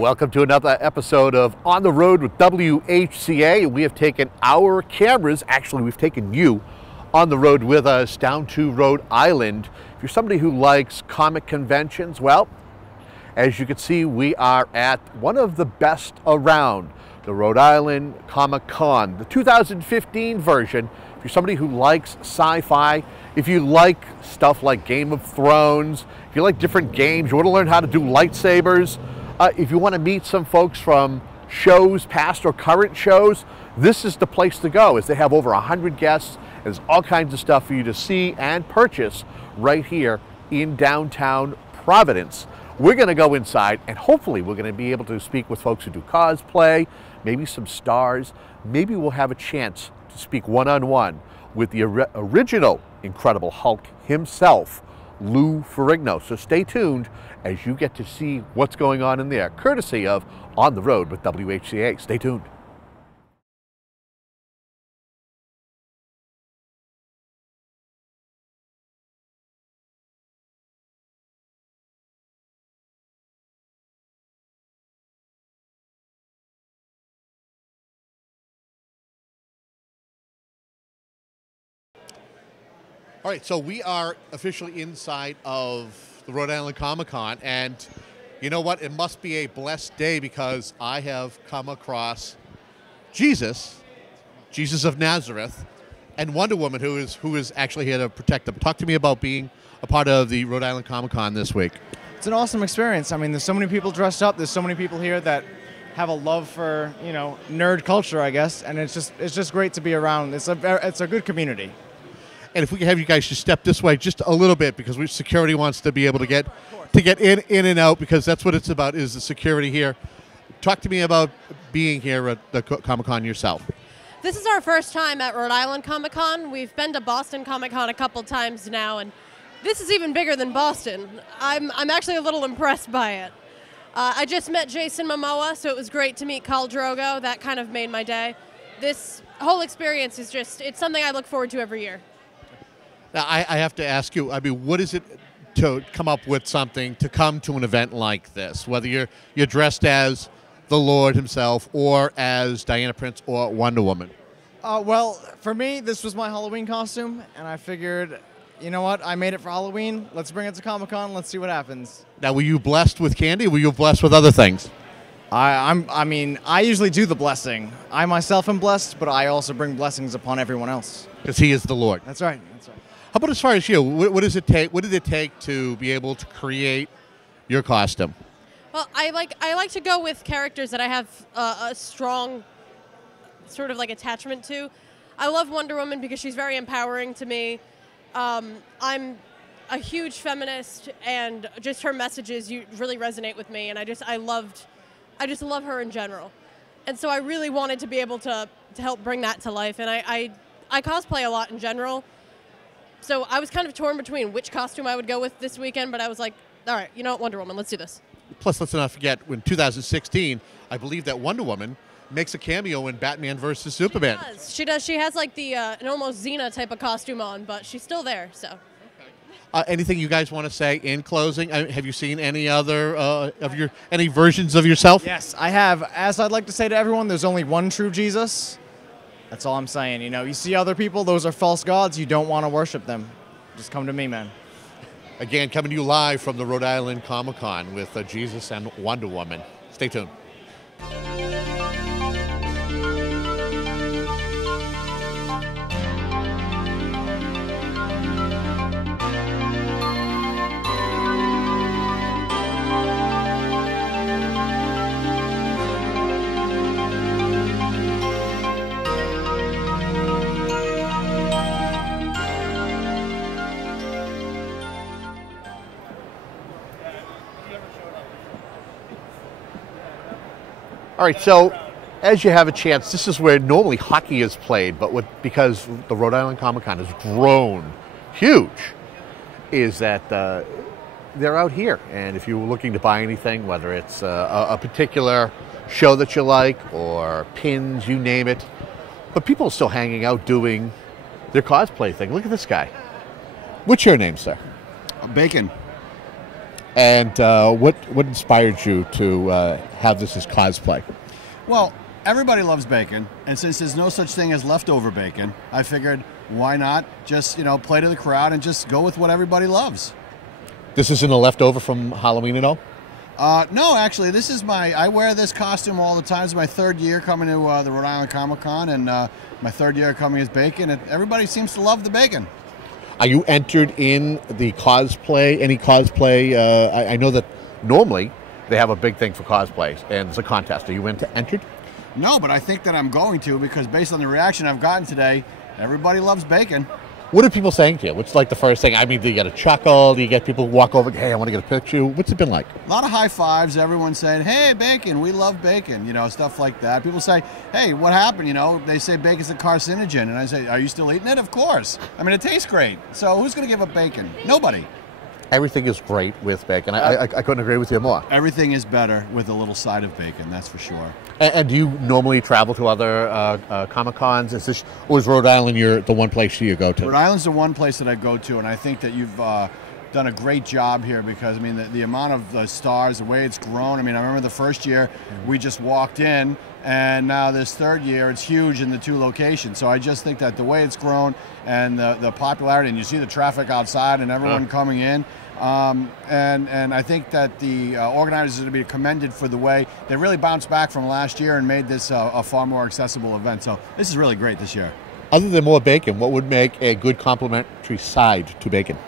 Welcome to another episode of On the Road with WHCA. We have taken our cameras, actually we've taken you on the road with us down to Rhode Island. If you're somebody who likes comic conventions, well, as you can see, we are at one of the best around, the Rhode Island Comic Con, the 2015 version. If you're somebody who likes sci-fi, if you like stuff like Game of Thrones, if you like different games, you want to learn how to do lightsabers, if you want to meet some folks from shows, past or current shows, this is the place to go, as they have over 100 guests. There's all kinds of stuff for you to see and purchase right here in downtown Providence. We're going to go inside, and hopefully we're going to be able to speak with folks who do cosplay, maybe some stars. Maybe we'll have a chance to speak one-on-one with the original Incredible Hulk himself, Lou Ferrigno. So stay tuned as you get to see what's going on in there, courtesy of On the Road with WHCA. Stay tuned. All right, so we are officially inside of the Rhode Island Comic Con, and you know what? It must be a blessed day because I have come across Jesus of Nazareth, and Wonder Woman, who is actually here to protect them. Talk to me about being a part of the Rhode Island Comic Con this week. It's an awesome experience. I mean, there's so many people dressed up. There's so many people here that have a love for, you know, nerd culture, I guess, and it's just great to be around. It's a good community. And if we can have you guys just step this way just a little bit, because security wants to be able to get in and out, because that's what it's about, is the security here. Talk to me about being here at the Comic Con yourself. This is our first time at Rhode Island Comic Con. We've been to Boston Comic Con a couple times now, and this is even bigger than Boston. I'm actually a little impressed by it. I just met Jason Momoa, so it was great to meet Khal Drogo. That kind of made my day. This whole experience is it's something I look forward to every year. Now, I have to ask you, I mean, what is it to come up with something, to come to an event like this, whether you're dressed as the Lord himself or as Diana Prince or Wonder Woman? Well, for me, this was my Halloween costume, and I figured, you know what, I made it for Halloween. Let's bring it to Comic-Con. Let's see what happens. Now, were you blessed with candy, or were you blessed with other things? I mean, I usually do the blessing. I myself am blessed, but I also bring blessings upon everyone else. Because he is the Lord. That's right. That's right. How about as far as you? What does it take? What did it take to be able to create your costume? Well, I like to go with characters that I have a strong sort of like attachment to. I love Wonder Woman because she's very empowering to me. I'm a huge feminist, and just her messages really resonate with me, and I just love her in general. And so I really wanted to be able to help bring that to life, and I cosplay a lot in general. So I was kind of torn between which costume I would go with this weekend, but I was like, all right, you know what, Wonder Woman, let's do this. Plus, let's not forget, in 2016, I believe that Wonder Woman makes a cameo in Batman vs. Superman. She does. She has like an almost Xena type of costume on, but she's still there, so. Anything you guys want to say in closing? Have you seen any other any versions of yourself? Yes, I have. As I'd like to say to everyone, there's only one true Jesus. That's all I'm saying. You know, you see other people, those are false gods. You don't want to worship them. Just come to me, man. Again, coming to you live from the Rhode Island Comic Con with Jesus and Wonder Woman. Stay tuned. All right, so as you have a chance, this is where normally hockey is played, but because the Rhode Island Comic Con has grown huge, is that they're out here. And if you're looking to buy anything, whether it's a particular show that you like or pins, you name it, but people are still hanging out doing their cosplay thing. Look at this guy. What's your name, sir? Bacon. And what inspired you to have this as cosplay? Well, everybody loves bacon, and since there's no such thing as leftover bacon, I figured why not just, play to the crowd and just go with what everybody loves. This isn't a leftover from Halloween at all? No, actually, this is I wear this costume all the time. It's my third year coming to the Rhode Island Comic Con, and my third year coming as bacon, and everybody seems to love the bacon. Are you entered in the cosplay, any cosplay? I know that normally they have a big thing for cosplays, and it's a contest. Are you entered? No, but I think that I'm going to, because based on the reaction I've gotten today, everybody loves bacon. What are people saying to you? What's like the first thing? I mean, do you get a chuckle? Do you get people who walk over, hey, I want to get a picture? What's it been like? A lot of high fives, everyone saying, hey, bacon, we love bacon, stuff like that. People say, hey, what happened? They say bacon's a carcinogen. And I say, are you still eating it? Of course. I mean, it tastes great. So who's going to give up bacon? Nobody. Everything is great with bacon. I couldn't agree with you more. Everything is better with a little side of bacon, that's for sure. And do you normally travel to other Comic Cons? Or is Rhode Island the one place you go to? Rhode Island's the one place that I go to, and I think that you've done a great job here, because, I mean, the amount of stars, the way it's grown. I mean, I remember the first year we just walked in, and now this third year it's huge in the two locations. So I just think that the way it's grown and the popularity, and you see the traffic outside and everyone coming in, and I think that the organizers are to be commended for the way they really bounced back from last year and made this a far more accessible event. So this is really great this year. Other than more bacon, what would make a good complimentary side to bacon?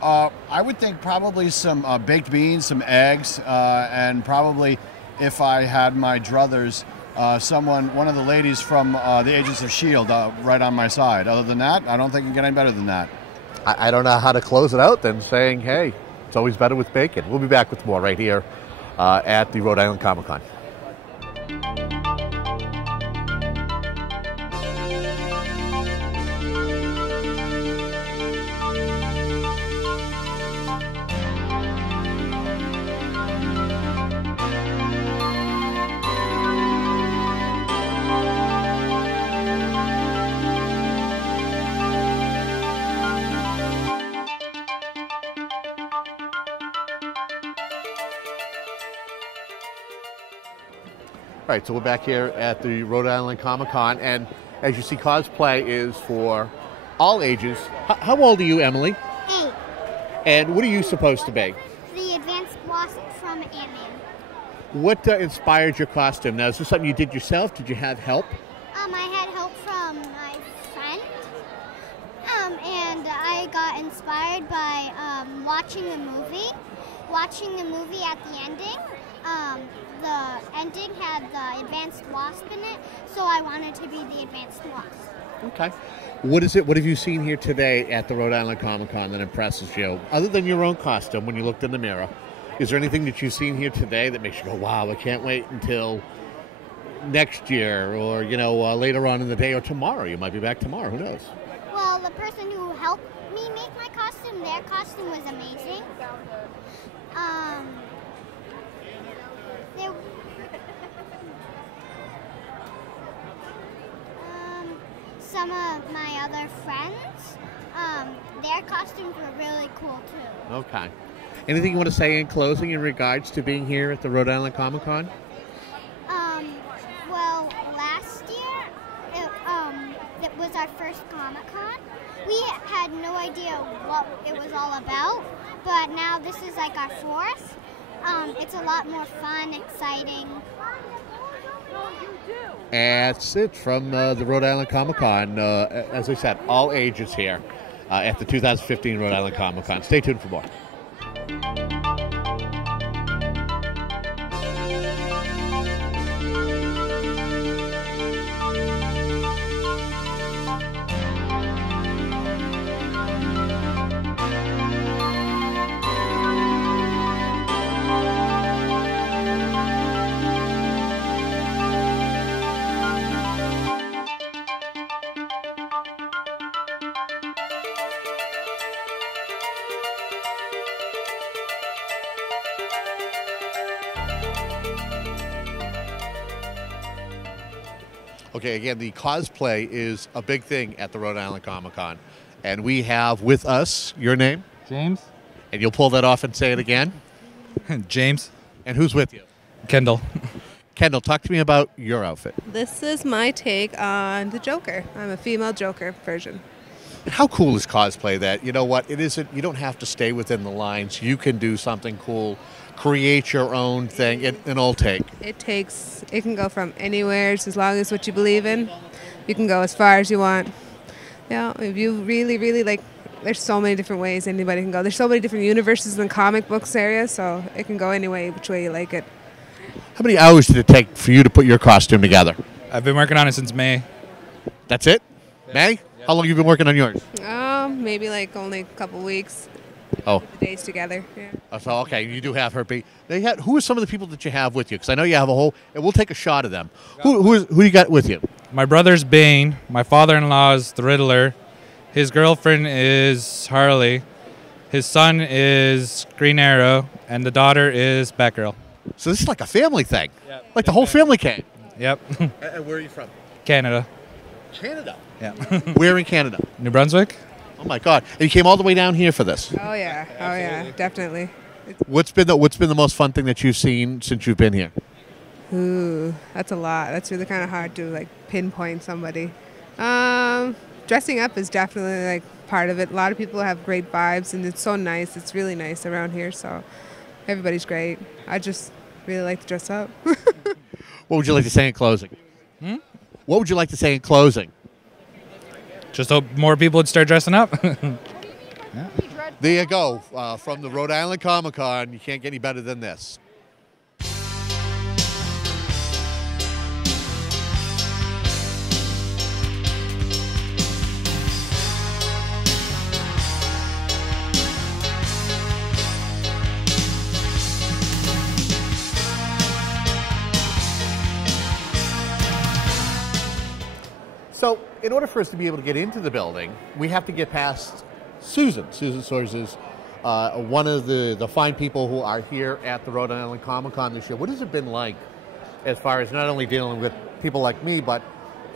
I would think probably some baked beans, some eggs, and probably, if I had my druthers, one of the ladies from the Agents of S.H.I.E.L.D. Right on my side. Other than that, I don't think it can get any better than that. I don't know how to close it out than saying, hey, it's always better with bacon. We'll be back with more right here at the Rhode Island Comic Con. All right, so we're back here at the Rhode Island Comic Con, and as you see, cosplay is for all ages. How old are you, Emily? 8. And what are you supposed to be? The advanced wasp from Ant-Man. What inspired your costume? Now, is this something you did yourself? Did you have help? I had help from my friend, and I got inspired by watching the movie. Watching the movie at the ending, the ending had the advanced wasp in it, so I wanted to be the advanced wasp. Okay. What have you seen here today at the Rhode Island Comic Con that impresses you? Other than your own costume, when you looked in the mirror, is there anything that you've seen here today that makes you go, wow, I can't wait until next year, or, later on in the day, or tomorrow? You might be back tomorrow, who knows? Well, the person who helped me make my costume, their costume was amazing. Some of my other friends, their costumes were really cool too. Okay. Anything you want to say in closing in regards to being here at the Rhode Island Comic Con? Well, last year, it was our first Comic Con. We had no idea what it was all about, but now this is like our fourth. It's a lot more fun, exciting. That's it from the Rhode Island Comic Con. As I said, all ages here at the 2015 Rhode Island Comic Con. Stay tuned for more. Okay, again, the cosplay is a big thing at the Rhode Island Comic Con. And we have with us your name? James? And you'll pull that off and say it again? James. And who's with you? Kendall. Kendall, talk to me about your outfit. This is my take on the Joker. I'm a female Joker version. How cool is cosplay that, you know what, it isn't, you don't have to stay within the lines. You can do something cool, create your own thing, and it'll take. It can go from anywhere, as long as what you believe in. You can go as far as you want. Yeah, if you really, really like, there's so many different ways anybody can go. There's so many different universes in the comic books area, so it can go any way, which way you like it. How many hours did it take for you to put your costume together? I've been working on it since May. That's it? May? How long have you been working on yours? Maybe like only a couple weweeks. Oh. The days together. Yeah. So, okay, you do have her be. Who are some of the people that you have with you? Because I know you have a whole, and we'll take a shot of them. Who do you got with you? My brother's Bane. My father-in-law is the Riddler. His girlfriend is Harley. His son is Green Arrow. And the daughter is Batgirl. So this is like a family thing. Yep. Like the whole family came. Yep. And where are you from? Canada. Canada? Yeah. Where in Canada? New Brunswick. Oh my God! And you came all the way down here for this. Oh yeah, oh yeah, definitely. What's been the most fun thing that you've seen since you've been here? Ooh, that's a lot. That's really kind of hard to like pinpoint somebody. Dressing up is definitely like part of it. A lot of people have great vibes, and it's so nice. It's really nice around here, so everybody's great. I just really like to dress up. What would you like to say in closing? What would you like to say in closing? Just hope more people would start dressing up. Yeah. There you go. From the Rhode Island Comic Con, you can't get any better than this. So, in order for us to be able to get into the building, we have to get past Susan. Susan Soares is one of the fine people who are here at the Rhode Island Comic Con this year. What has it been like as far as not only dealing with people like me, but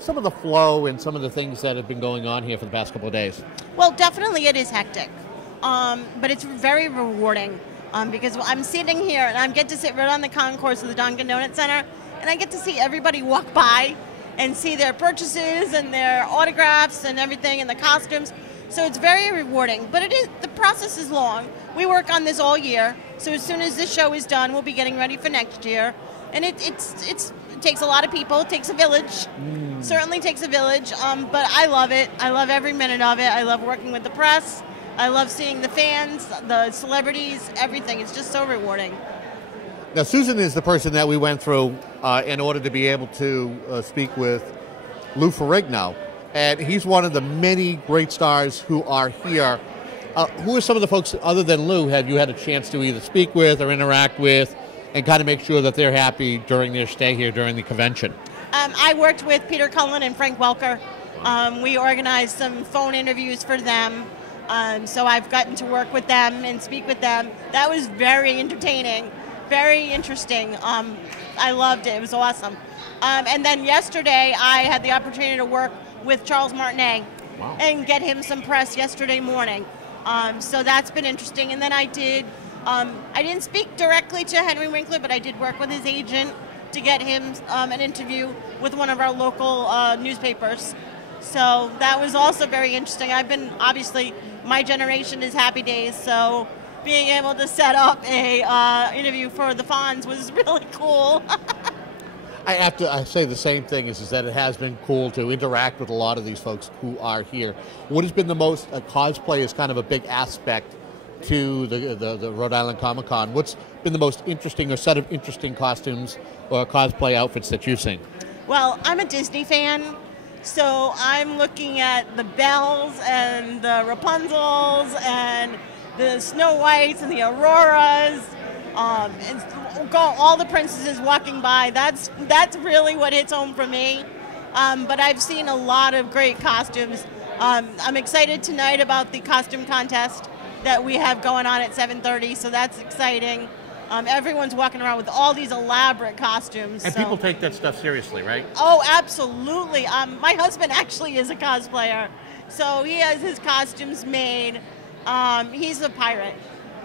some of the flow and some of the things that have been going on here for the past couple of days? Well, definitely it is hectic, but it's very rewarding because I'm sitting here and I get to sit right on the concourse of the Dunkin' Donuts Center, and I get to see everybody walk by and see their purchases and their autographs and everything and the costumes. So it's very rewarding, but the process is long. We work on this all year, so as soon as this show is done, we'll be getting ready for next year. And it takes a lot of people. It takes a village. Certainly takes a village, but I love it. I love every minute of it. I love working with the press. I love seeing the fans, the celebrities, everything. It's just so rewarding. Now, Susan is the person that we went through in order to be able to speak with Lou Ferrigno, and he's one of the many great stars who are here. Who are some of the folks, other than Lou, have you had a chance to either speak with or interact with and kind of make sure that they're happy during their stay here during the convention? I worked with Peter Cullen and Frank Welker. We organized some phone interviews for them, so I've gotten to work with them and speak with them. That was very entertaining. Very interesting. I loved it. It was awesome. And then yesterday, I had the opportunity to work with Charles Martinet and get him some press yesterday morning. So that's been interesting. And then I didn't speak directly to Henry Winkler, but I did work with his agent to get him an interview with one of our local newspapers. So that was also very interesting. Obviously, my generation is Happy Days, so being able to set up a interview for the Fonz was really cool. I say the same thing, is that it has been cool to interact with a lot of these folks who are here. What has been the most, cosplay is kind of a big aspect to the Rhode Island Comic Con. What's been the most interesting or set of interesting costumes or cosplay outfits that you've seen? Well, I'm a Disney fan, so I'm looking at the Belles and the Rapunzels and the Snow Whites and the Auroras, and all the princesses walking by. That's really what hits home for me. But I've seen a lot of great costumes. I'm excited tonight about the costume contest that we have going on at 7:30, so that's exciting. Everyone's walking around with all these elaborate costumes. And people take that stuff seriously, right? Oh, absolutely. My husband actually is a cosplayer, so he has his costumes made. He's a pirate,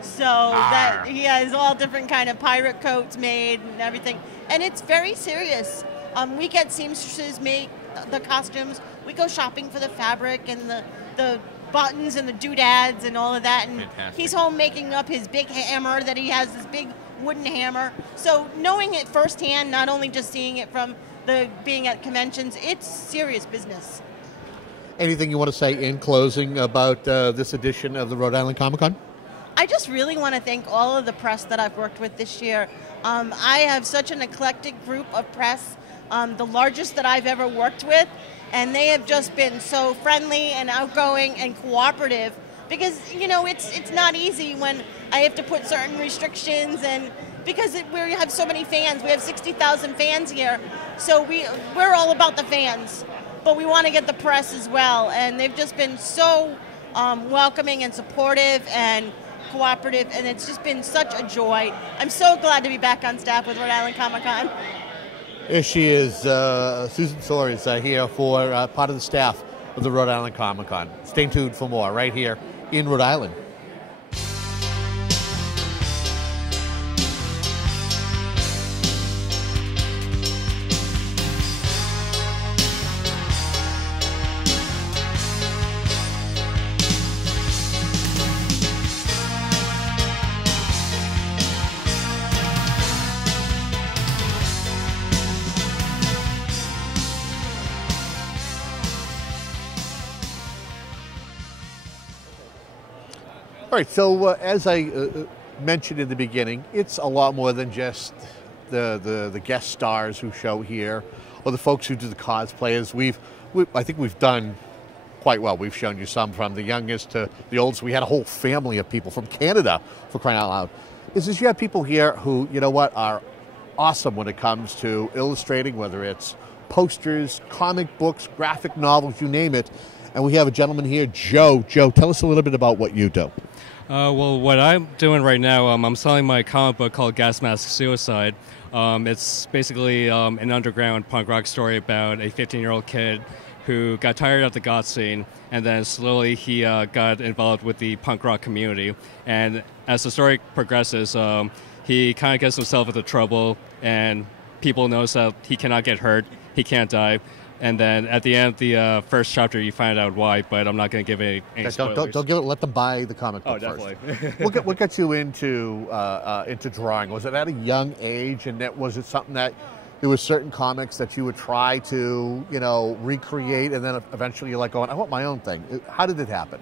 So that he has all different kind of pirate coats made and everything. And it's very serious. We get seamstresses make the costumes. We go shopping for the fabric and the buttons and the doodads and all of that. And he's home making up his big hammer that he has, this big wooden hammer. So knowing it firsthand, not only just seeing it from being at conventions, it's serious business. Anything you want to say in closing about this edition of the Rhode Island Comic Con? I just really want to thank all of the press that I've worked with this year. I have such an eclectic group of press, the largest that I've ever worked with, and they have just been so friendly and outgoing and cooperative because, you know, it's not easy when I have to put certain restrictions and because we have so many fans. We have 60,000 fans here, so we're all about the fans, but we want to get the press as well, and they've just been so welcoming and supportive and cooperative, and it's just been such a joy. I'm so glad to be back on staff with Rhode Island Comic Con. Here she is, Susan Soar is here for part of the staff of the Rhode Island Comic Con. Stay tuned for more right here in Rhode Island. All right, so as I mentioned in the beginning, it's a lot more than just the guest stars who show here or the folks who do the cosplayers. I think we've done quite well. We've shown you some from the youngest to the oldest. We had a whole family of people from Canada, for crying out loud. You have people here who, you know what, are awesome when it comes to illustrating, whether it's posters, comic books, graphic novels, you name it. And we have a gentleman here, Joe. Joe, tell us a little bit about what you do. Well, what I'm doing right now, I'm selling my comic book called Gas Mask Suicide. It's basically an underground punk rock story about a 15-year-old kid who got tired of the goth scene, and then slowly he got involved with the punk rock community. And as the story progresses, he kind of gets himself into trouble, and people notice that he cannot get hurt, he can't die. And then at the end of the first chapter, you find out why, but I'm not going to give any spoilers. Don't give it. Let them buy the comic book definitely. First. What got you into drawing? Was it at a young age, and was it something that there were certain comics that you would try to, recreate, and then eventually you're like going, I want my own thing? How did it happen?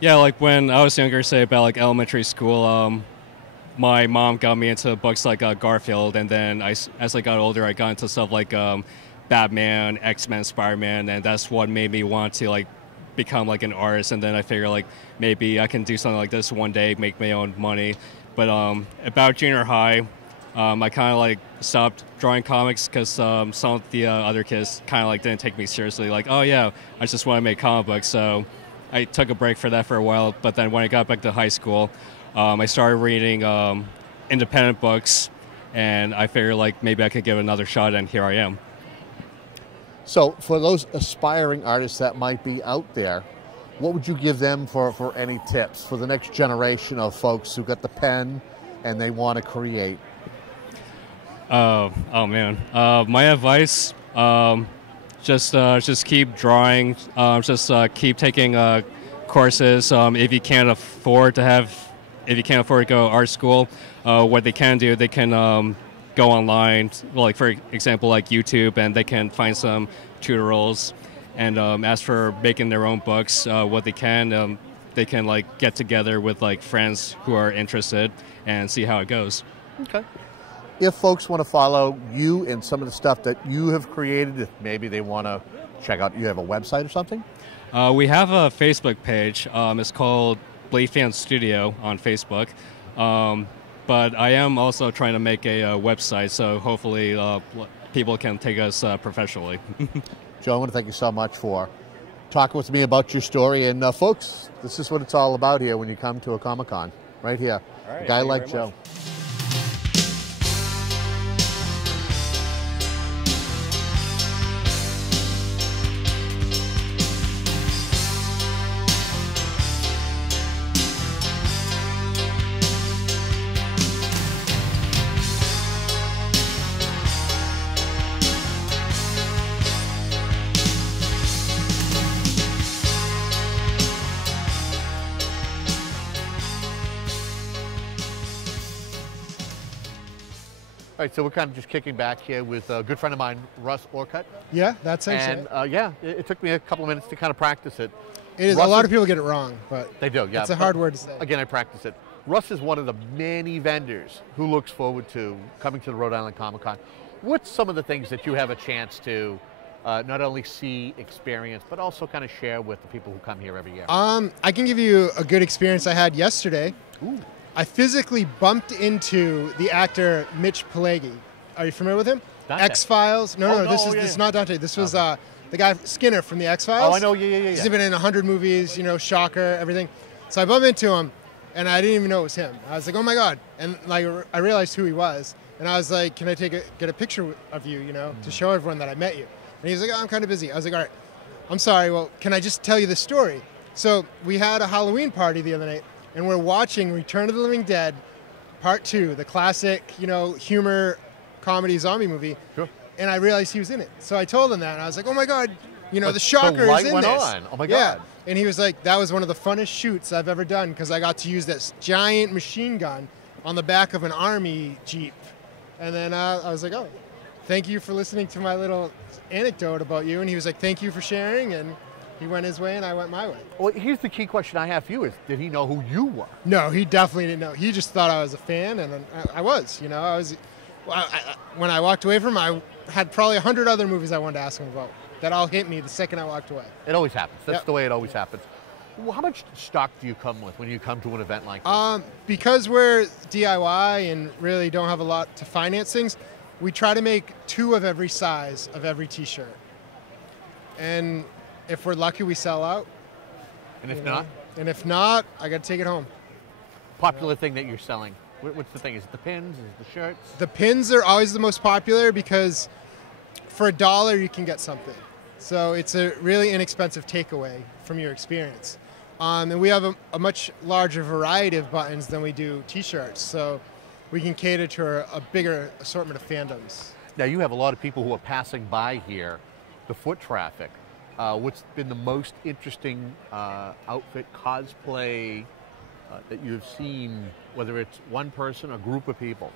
Yeah, like when I was younger, say about like elementary school, my mom got me into books like Garfield, and then as I got older, I got into stuff like Batman, X-Men, Spider-Man, and that's what made me want to like become like an artist. And then I figured like maybe I can do something like this one day, make my own money. But about junior high, I kind of like stopped drawing comics because some of the other kids kind of like didn't take me seriously. Like, oh yeah, I just want to make comic books. So I took a break for that for a while. But then when I got back to high school, I started reading independent books, and I figured like maybe I could give it another shot, and here I am. So for those aspiring artists that might be out there, what would you give them for any tips for the next generation of folks who got the pen and they want to create? Oh man, my advice, just keep drawing, just keep taking courses. If you can't afford to go to art school, what they can do, they can go online, like for example, like YouTube, and they can find some tutorials. And as for making their own books, what they can like get together with like friends who are interested and see how it goes. Okay. If folks want to follow you and some of the stuff that you have created, if maybe they want to check out, you have a website or something? We have a Facebook page. It's called Blade Fan Studio on Facebook. But I am also trying to make a website, so hopefully people can take us professionally. Joe, I want to thank you so much for talking with me about your story. And folks, this is what it's all about here when you come to a Comic Con, right here. All right, a guy like Joe. right, so we're kind of just kicking back here with a good friend of mine, Russ Orcutt. Yeah, that's how you say And it. yeah, it took me a couple of minutes to kind of practice it. It is. Russ A lot of people get it wrong, but they do, yeah. it's a hard word to say. Again, I practice it. Russ is one of the many vendors who looks forward to coming to the Rhode Island Comic Con. What's some of the things that you have a chance to not only see, experience, but also kind of share with the people who come here every year? I can give you a good experience I had yesterday. Ooh. I physically bumped into the actor Mitch Pileggi. Are you familiar with him? Dante. X-Files. No, this is not Dante. This was the guy Skinner from the X-Files. Oh, I know. Yeah. He's been in 100 movies. You know, Shocker, everything. So I bumped into him, and I didn't even know it was him. I was like, oh my god! And like I realized who he was, and I was like, can I get a picture of you? You know, to show everyone that I met you. And he's like, oh, I'm kind of busy. I was like, all right, I'm sorry. Well, can I just tell you the story? So we had a Halloween party the other night, and we're watching Return of the Living Dead, Part 2, the classic, you know, humor comedy zombie movie. Sure. And I realized he was in it. So I told him that, and I was like, oh my god, you know, the Shocker the light is in went this. on. Oh my Yeah. god. And he was like, that was one of the funnest shoots I've ever done because I got to use this giant machine gun on the back of an army jeep. And then I was like, oh, thank you for listening to my little anecdote about you. And he was like, thank you for sharing. And he went his way and I went my way. Well, here's the key question I have for you is, did he know who you were? No, he definitely didn't know. He just thought I was a fan, and I was, you know. When I walked away from him, I had probably 100 other movies I wanted to ask him about that all hit me the second I walked away. It always happens. That's Yep. the way it always happens. Well, how much stock do you come with when you come to an event like this? Because we're DIY and really don't have a lot to finance things, we try to make 2 of every size of every T-shirt. And if we're lucky, we sell out. And if not? And if not, I got to take it home. Popular thing that you're selling. What's the thing? Is it the pins? Is it the shirts? The pins are always the most popular because for $1 you can get something. So it's a really inexpensive takeaway from your experience. And we have a much larger variety of buttons than we do T-shirts. So we can cater to a bigger assortment of fandoms. Now, you have a lot of people who are passing by here, the foot traffic. What's been the most interesting outfit, cosplay that you've seen, whether it's one person or group of people?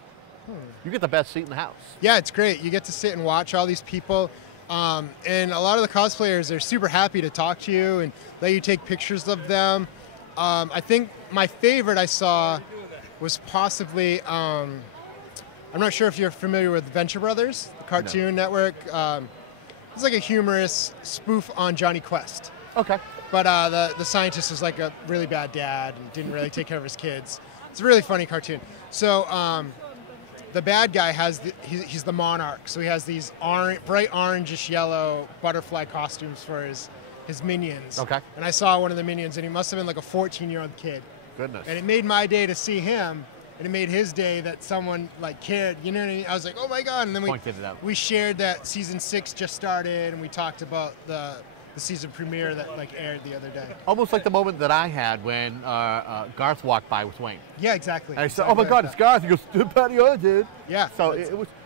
You get the best seat in the house. Yeah, it's great. You get to sit and watch all these people. And a lot of the cosplayers are super happy to talk to you and let you take pictures of them. I think my favorite I saw was possibly, I'm not sure if you're familiar with Venture Brothers, the Cartoon Network. It's like a humorous spoof on Johnny Quest. Okay. But the scientist was like a really bad dad and didn't really take care of his kids. It's a really funny cartoon. So the bad guy he's the monarch. So he has these bright orangish yellow butterfly costumes for his minions. Okay. And I saw one of the minions, and he must have been like a 14-year-old kid. Goodness. And it made my day to see him, and it made his day that someone like cared. You know what I mean? I was like, oh my god! And then Pointed it out. we shared that season 6 just started, and we talked about the season premiere that like aired the other day. Almost like the moment that I had when Garth walked by with Wayne. Yeah, exactly. And I said, oh my god, it's Garth. He goes, buddy, oh, dude. Yeah. So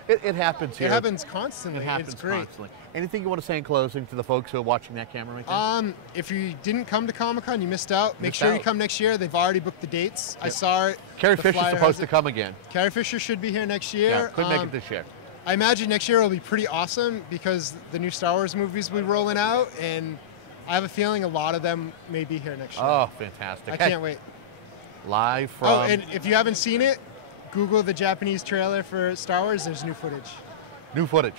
it happens here. It happens constantly. It happens it's great. constantly. Anything you want to say in closing to the folks who are watching that camera right there? If you didn't come to Comic Con, you missed out. Make Missed sure out. you come next year. They've already booked the dates. I Yep. saw it. Carrie The Fisher's flyer supposed has to it. come again. Carrie Fisher should be here next year. Yeah, couldn't make it this year. I imagine next year will be pretty awesome because the new Star Wars movies will be rolling out, and I have a feeling a lot of them may be here next year. Oh, fantastic. I Hey, can't wait. Live from... Oh, and if you haven't seen it, Google the Japanese trailer for Star Wars. There's new footage. New footage.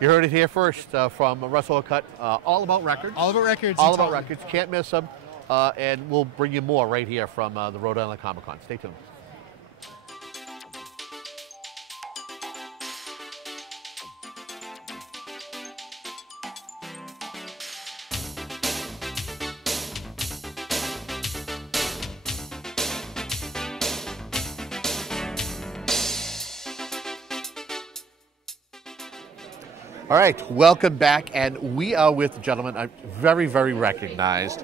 You heard it here first from Russell Orcutt. All About Records. All About Records. All in About Taunton. Records. Can't miss them. And we'll bring you more right here from the Rhode Island Comic Con. Stay tuned. All right, welcome back, and we are with a gentleman very, very recognized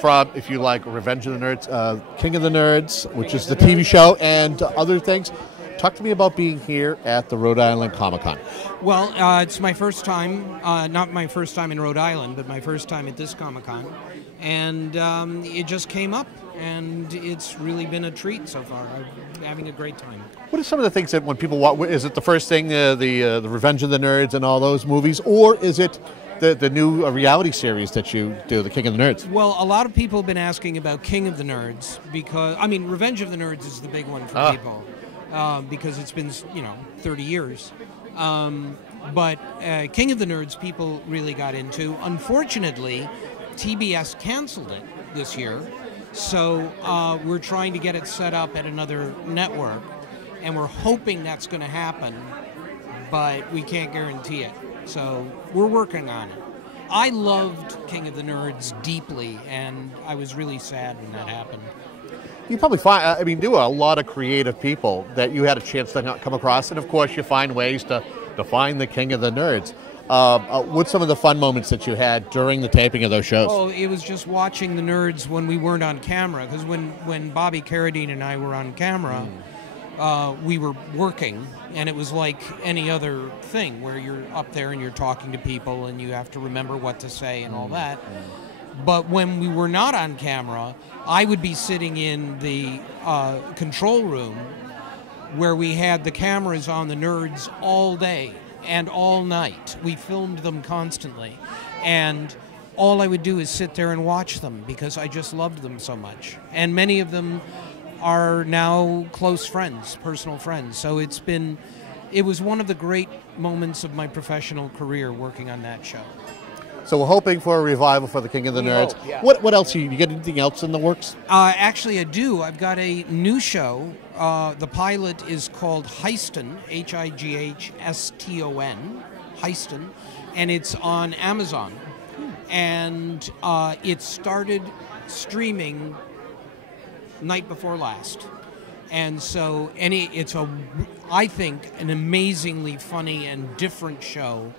from, if you like, Revenge of the Nerds, King of the Nerds, which is the TV show, and other things. Talk to me about being here at the Rhode Island Comic Con. Well, it's my first time, not my first time in Rhode Island, but my first time at this Comic Con. And it just came up, and it's really been a treat so far. I'm having a great time. What are some of the things that when people watch, is it the first thing, the Revenge of the Nerds and all those movies, or is it the new reality series that you do, The King of the Nerds? Well, a lot of people have been asking about King of the Nerds because, I mean, Revenge of the Nerds is the big one for people because it's been, 30 years. But King of the Nerds, people really got into. Unfortunately, TBS canceled it this year, so we're trying to get it set up at another network, and we're hoping that's going to happen, but we can't guarantee it. So we're working on it. I loved King of the Nerds deeply, and I was really sad when that happened. You probably find, there were a lot of creative people that you had a chance to come across, and of course you find ways to find the King of the Nerds. What's some of the fun moments that you had during the taping of those shows? Oh, it was just watching the Nerds when we weren't on camera, because when Bobby Carradine and I were on camera, we were working, and it was like any other thing where you're up there and you're talking to people and you have to remember what to say and all that. But when we were not on camera, I would be sitting in the control room where we had the cameras on the Nerds all day and all night. We filmed them constantly. And all I would do is sit there and watch them because I just loved them so much. And many of them are now close friends, personal friends. So it was one of the great moments of my professional career working on that show. So we're hoping for a revival for the King of the Nerds. Hope, yeah. What else? You got anything else in the works? Actually, I do. I've got a new show. The pilot is called Heiston, Highston, Heiston, and it's on Amazon. And it started streaming night before last. And so it's I think, an amazingly funny and different show.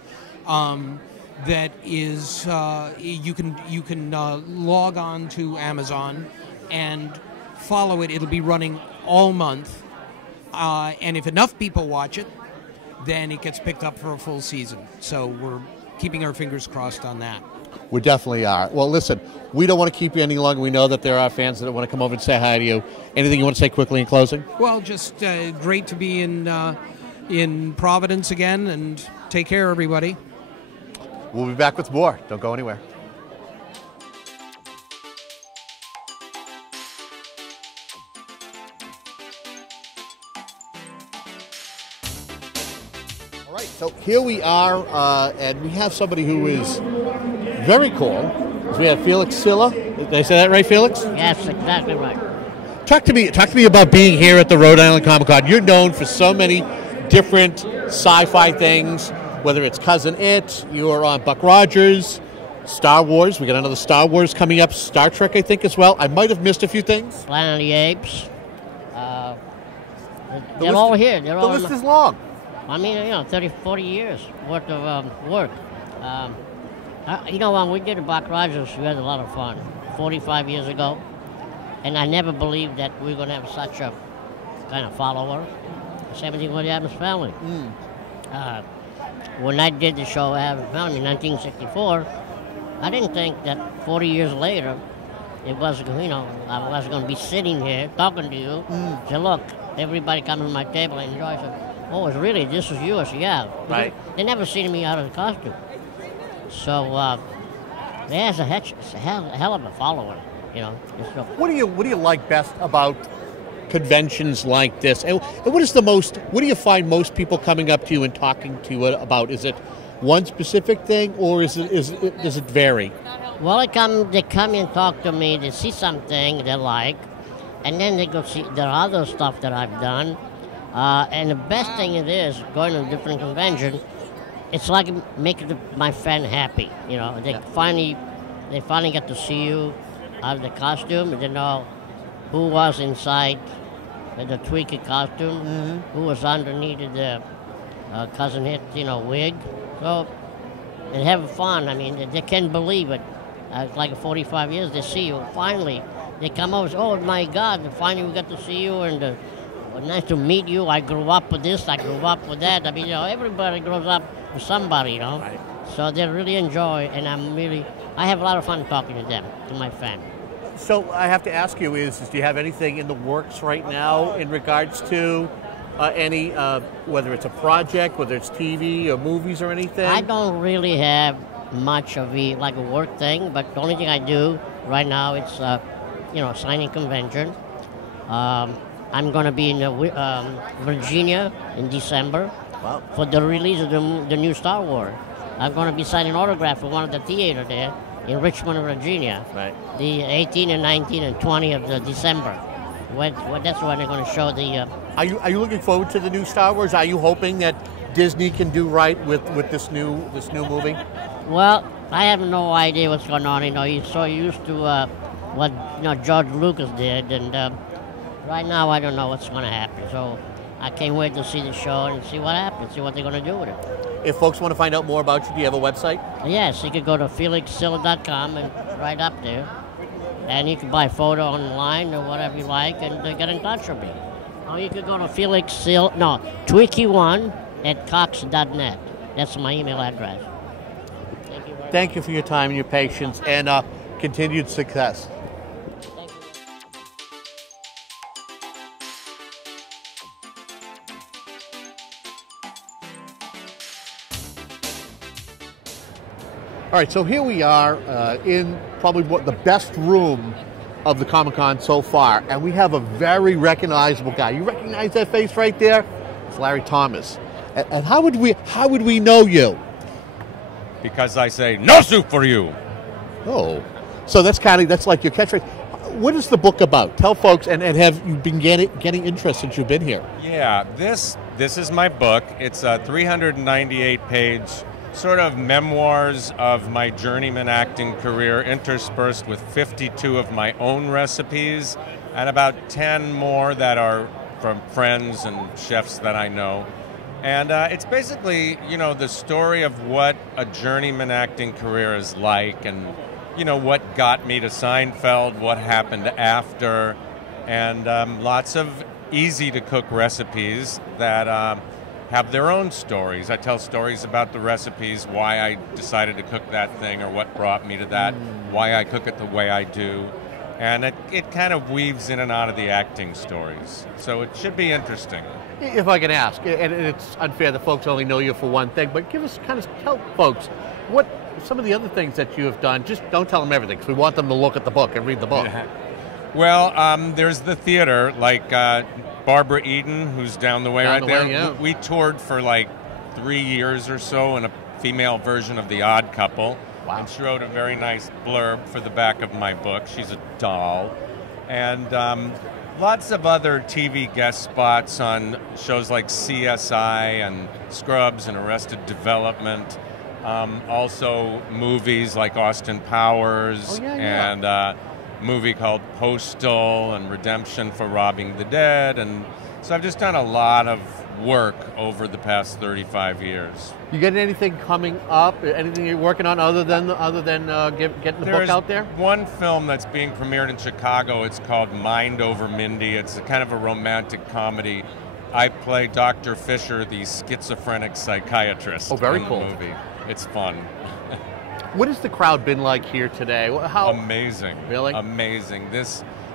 That is, you can log on to Amazon and follow it. It'll be running all month, and if enough people watch it, then it gets picked up for a full season. So we're keeping our fingers crossed on that. We definitely are. Well, listen, we don't want to keep you any longer. We know that there are fans that want to come over and say hi to you. Anything you want to say quickly in closing? Well, just great to be in Providence again, and take care, everybody. We'll be back with more. Don't go anywhere. All right, so here we are, and we have somebody who is very cool. We have Felix Silla. Did I say that right, Felix? Yes, exactly right. Talk to me about being here at the Rhode Island Comic Con. You're known for so many different sci-fi things. Whether it's Cousin It, you're on Buck Rogers, Star Wars. We got another Star Wars coming up. Star Trek, I think, as well. I might have missed a few things. Planet of the Apes. They're all here. The list is long. I mean, 30, 40 years worth of work. When we did the Buck Rogers, we had a lot of fun. 45 years ago. And I never believed that we were going to have such a kind of follower. Same thing with the Addams Family. When I did the show Addams Family in 1964, I didn't think that 40 years later, I was going to be sitting here talking to you. Say, look, everybody comes to my table and enjoy. I said, oh, it's really, this is you? I said, yeah. Right. They never seen me out of the costume. So, there's a hell of a follower, What do you like best about conventions like this, and what do you find most people coming up to you and talking to you about? Is it one specific thing, or does it vary? Well, they come and talk to me. They see something they like, and then they go see the other stuff that I've done. And the best thing it is going to a different convention. It's like making my fan happy. They finally get to see you out of the costume, and they know who was inside the tweaked costume, who was underneath the Cousin Hit, wig. So they have fun. I mean, they can't believe it. It's like 45 years they see you. Finally, they come over and say, oh my God, finally we got to see you, and nice to meet you. I grew up with this, I grew up with that. I mean, everybody grows up with somebody, So they really enjoy, and I have a lot of fun talking to them, to my fan. So I have to ask you: is do you have anything in the works right now in regards to any, whether it's a project, whether it's TV or movies or anything? I don't really have much of a work thing, but the only thing I do right now it's signing convention. I'm going to be in Virginia in December for the release of the new Star Wars. I'm going to be signing autograph for one of the theater there in Richmond, Virginia. Right. The 18 and 19 and 20 of the December. That's when they're going to show the. Are you looking forward to the new Star Wars? Are you hoping that Disney can do right with this new movie? Well, I have no idea what's going on. He's so used to what George Lucas did, and right now I don't know what's going to happen. So I can't wait to see the show and see what happens, see what they're going to do with it. If folks want to find out more about you, do you have a website? Yes, you can go to felixsilla.com and right up there. And you can buy a photo online or whatever you like and get in touch with me. Or you could go to Twiki1@cox.net. That's my email address. Thank you for your time and your patience and continued success. All right, so here we are in probably the best room of the Comic Con so far, and we have a very recognizable guy. You recognize that face right there? It's Larry Thomas. And how would we know you? Because I say no soup for you. Oh, so that's like your catchphrase. What is the book about? Tell folks, and have you been getting interest since you've been here? Yeah, this is my book. It's a 398-page sort of memoirs of my journeyman acting career, interspersed with 52 of my own recipes and about 10 more that are from friends and chefs that I know. And it's basically, the story of what a journeyman acting career is like, and, what got me to Seinfeld, what happened after, and lots of easy-to-cook recipes that have their own stories. I tell stories about the recipes, why I decided to cook that thing or what brought me to that, why I cook it the way I do. And it kind of weaves in and out of the acting stories. So it should be interesting. If I can ask, and it's unfair that folks only know you for one thing, but tell folks what some of the other things that you have done. Just don't tell them everything, because we want them to look at the book and read the book. Yeah. Well, there's the theater, like Barbara Eden, who's down the way right there. Yeah. We toured for like 3 years or so in a female version of The Odd Couple. Wow. And she wrote a very nice blurb for the back of my book. She's a doll. And lots of other TV guest spots on shows like CSI and Scrubs and Arrested Development. Also movies like Austin Powers and a movie called Postal and Redemption for Robbing the Dead. And so I've just done a lot of work over the past 35 years. You getting anything coming up? Anything you're working on other than getting the book out there? One film that's being premiered in Chicago. It's called Mind Over Mindy. It's a kind of a romantic comedy. I play Dr. Fisher, the schizophrenic psychiatrist. Oh, very in cool. The movie. It's fun. What has the crowd been like here today? How amazing! Really amazing.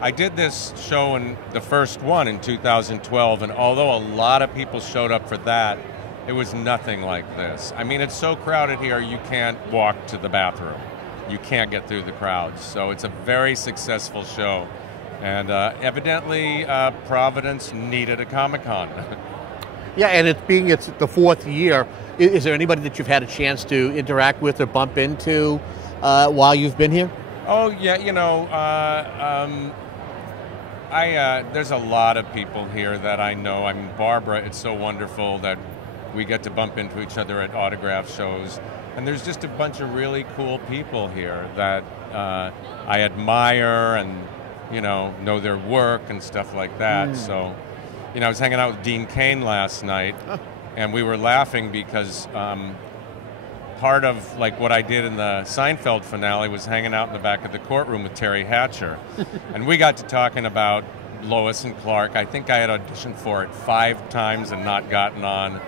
I did this show in the first one in 2012, and although a lot of people showed up for that, it was nothing like this. I mean, it's so crowded here, you can't walk to the bathroom. You can't get through the crowds. So it's a very successful show. And evidently, Providence needed a Comic Con. Yeah, and it's the fourth year. Is there anybody that you've had a chance to interact with or bump into while you've been here? Oh, yeah, there's a lot of people here that I know. I mean, Barbara, it's so wonderful that we get to bump into each other at autograph shows. And there's just a bunch of really cool people here that I admire and, know their work and stuff like that. So, I was hanging out with Dean Cain last night, and we were laughing because part of what I did in the Seinfeld finale was hanging out in the back of the courtroom with Terry Hatcher. And we got to talking about Lois and Clark. I think I had auditioned for it 5 times and not gotten on.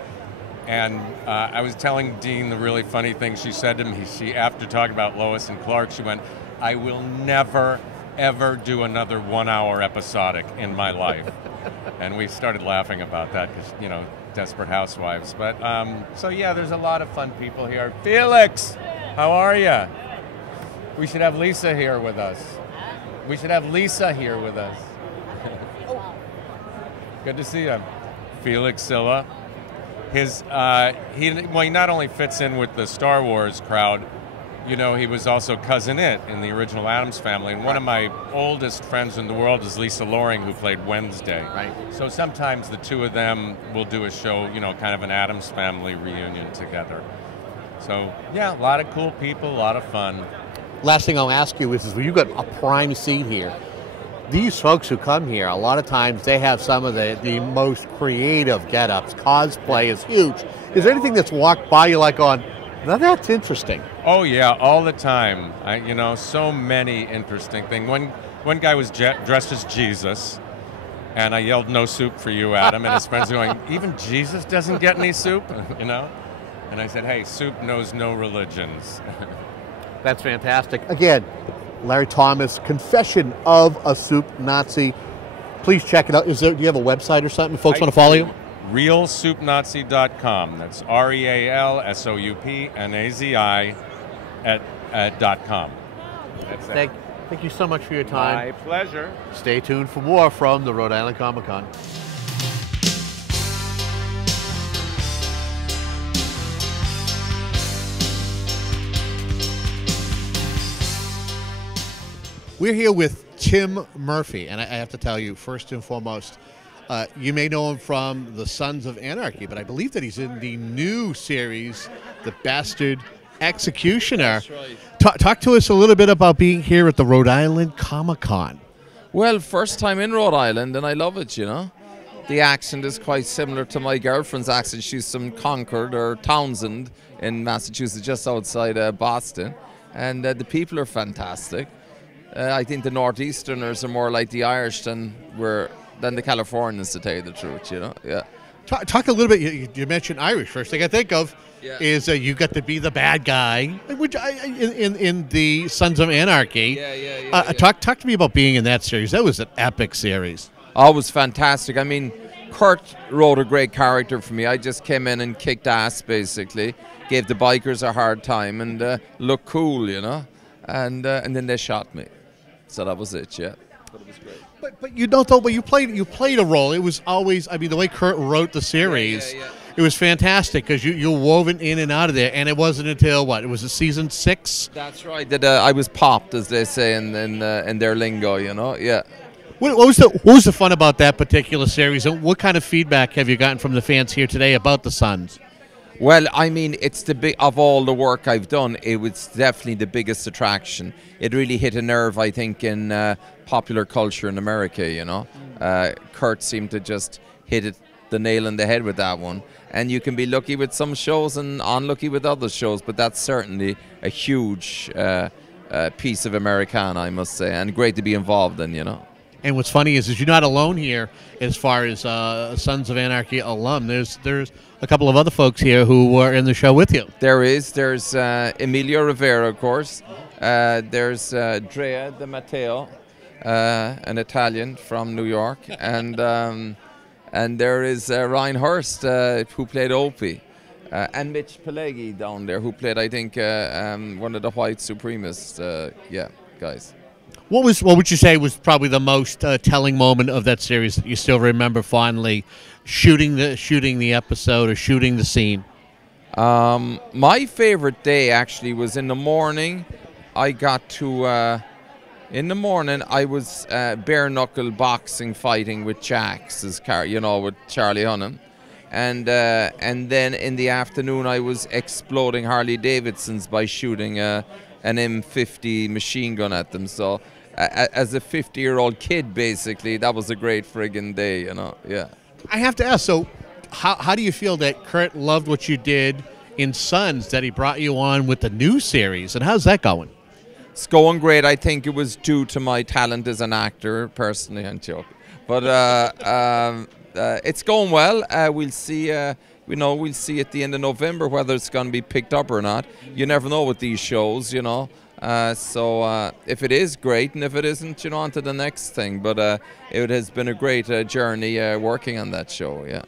And I was telling Dean the really funny thing she said to me. After talking about Lois and Clark, she went, "I will never, ever do another 1 hour episodic in my life. And we started laughing about that because, you know, Desperate Housewives. But, so yeah, there's a lot of fun people here. Felix, how are you? We should have Lisa here with us. We should have Lisa here with us. Good to see you. Felix Silla. He not only fits in with the Star Wars crowd, you know, he was also Cousin It in the original Addams Family. And one of my oldest friends in the world is Lisa Loring, who played Wednesday. Right. So sometimes the two of them will do a show, you know, kind of an Addams Family reunion together. So, yeah, a lot of cool people, a lot of fun. Last thing I'll ask you is well, you've got a prime seat here. These folks who come here, a lot of times they have some of the most creative get-ups. Cosplay is huge. Is there anything that's walked by you like on, now that's interesting? Oh yeah, all the time. You know, so many interesting things. One guy was dressed as Jesus, and I yelled, "No soup for you, Adam." And his friends were going, "Even Jesus doesn't get any soup?" You know? And I said, "Hey, soup knows no religions." That's fantastic. Again, Larry Thomas, Confession of a Soup Nazi. Please check it out. Do you have a website or something if folks want to follow you? RealSoupNazi.com. That's RealSoupNazi .com. That's Thank you so much for your time. My pleasure. Stay tuned for more from the Rhode Island Comic Con. We're here with Tim Murphy, and I have to tell you, first and foremost, you may know him from the Sons of Anarchy, but I believe that he's in the new series, The Bastard Executioner. That's right. Talk to us a little bit about being here at the Rhode Island Comic Con. Well, first time in Rhode Island, and I love it, you know. The accent is quite similar to my girlfriend's accent. She's from Concord or Townsend in Massachusetts, just outside Boston. And the people are fantastic. I think the Northeasterners are more like the Irish than the Californians, to tell you the truth, you know. Yeah. Talk a little bit. You mentioned Irish. First thing I think of is you got to be the bad guy, which in the Sons of Anarchy. Talk to me about being in that series. That was an epic series. Oh, it was fantastic. I mean, Kurt wrote a great character for me. I just came in and kicked ass, basically, gave the bikers a hard time, and looked cool, you know. And then they shot me. So that was it, yeah. But it was great. But you don't though. But you played a role. It was always. I mean, the way Kurt wrote the series, it was fantastic because you're woven in and out of there. And it wasn't until what? It was season 6. That's right. That I was popped, as they say in their lingo. You know, yeah. What was the fun about that particular series? And what kind of feedback have you gotten from the fans here today about the Sons? Well, I mean, it's of all the work I've done, it was definitely the biggest attraction. It really hit a nerve, I think, in popular culture in America, you know. Kurt seemed to just hit the nail on the head with that one. And you can be lucky with some shows and unlucky with other shows, but that's certainly a huge piece of Americana, I must say, and great to be involved in, you know. And what's funny is you're not alone here as far as Sons of Anarchy alum. There's a couple of other folks here who were in the show with you. There's Emilio Rivera, of course. There's Drea De Matteo, an Italian from New York, and there is Ryan Hurst, who played Opie, and Mitch Pileggi down there, who played, I think, one of the white supremacists. Guys. What would you say was probably the most telling moment of that series that you still remember fondly, shooting the episode or shooting the scene? My favorite day actually was in the morning. I got to in the morning I was bare knuckle boxing, fighting with Jax's car, you know, with Charlie Hunnam, and then in the afternoon I was exploding Harley Davidsons by shooting an M50 machine gun at them. So as a 50-year-old kid, basically, that was a great friggin' day, you know. Yeah. I have to ask, so how do you feel that Kurt loved what you did in Sons, that he brought you on with the new series, and how's that going? It's going great. I think it was due to my talent as an actor, personally. I'm joking, but it's going well. We'll see. We'll see at the end of November whether it's going to be picked up or not. You never know with these shows, you know. So if it is, great, and if it isn't, you know, on to the next thing. But it has been a great journey working on that show, yeah.